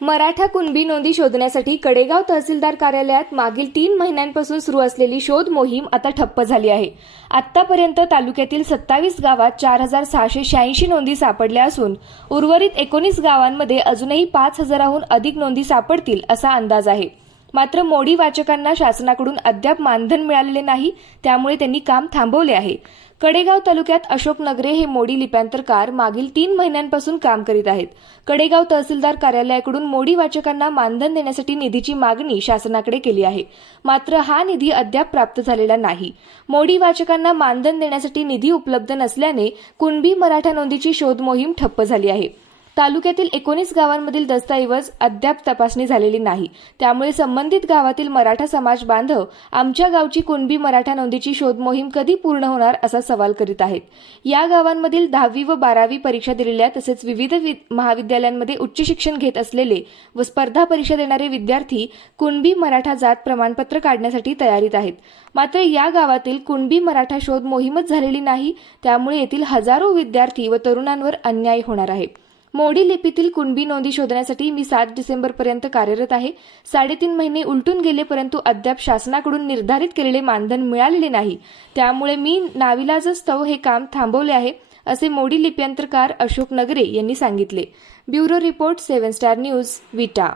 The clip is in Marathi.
Maratha Kunbi नोंदी शोधण्यासाठी कडेगाव तहसीलदार कार्यालयात मागील तीन महिन्यांपासून सुरू असलेली शोध मोहीम आता ठप्प झाली आहे. आतापर्यंत तालुक्यातील सत्तावीस गावात चार हजार सहाशे शहाऐंशी नोंदी सापडल्या असून उर्वरित एकोणीस गावांमध्ये अजूनही पाच हजाराहून अधिक नोंदी सापडतील असा अंदाज आहे. मात्र मोडी वाचकांना शासनाकडून अद्याप मानधन मिळालेले नाही त्यामुळे त्यांनी काम थांबवले आहे. कडेगाव तालुक्यात अशोक नगरे हे मोडी लिप्यांतरकार मागील तीन महिन्यांपासून काम करीत आहेत. कडेगाव तहसीलदार कार्यालयाकडून मोडी वाचकांना मानधन देण्यासाठी निधीची मागणी शासनाकडे केली आहे. मात्र हा निधी अद्याप प्राप्त झालेला नाही. मोडी वाचकांना मानधन देण्यासाठी निधी उपलब्ध नसल्याने कुणबी मराठा नोंदीची शोध मोहीम ठप्प झाली आहे. तालुक्यातील एकोणीस गावांमधील दस्तऐवज अद्याप तपासणी झालेली नाही. त्यामुळे संबंधित गावातील मराठा समाज बांधव आमच्या गावची कुणबी मराठा नोंदीची शोध मोहीम कधी पूर्ण होणार असा सवाल करीत आहेत. या गावांमधील दहावी व बारावी परीक्षा दिलेल्या तसेच विविध वि- महाविद्यालयांमध्ये उच्च शिक्षण घेत असलेले व स्पर्धा परीक्षा देणारे विद्यार्थी कुणबी मराठा जात प्रमाणपत्र काढण्यासाठी तयारीत आहेत. मात्र या गावातील कुणबी मराठा शोध मोहीमच झालेली नाही. त्यामुळे येथील हजारो विद्यार्थी व तरुणांवर अन्याय होणार आहे. मोडी लिपीतील कुणबी नोंदी शोधण्यासाठी मी सात डिसेंबरपर्यंत कार्यरत आहे. साडेतीन महिने उलटून गेले परंतु अद्याप शासनाकडून निर्धारित केलेले मानधन मिळालेले नाही. त्यामुळे मी नाविलाजस्तव हे काम थांबवले आहे असे मोडी लिप्यांतरकार अशोक नगरे यांनी सांगितले. Bureau report Seven Star News Vita.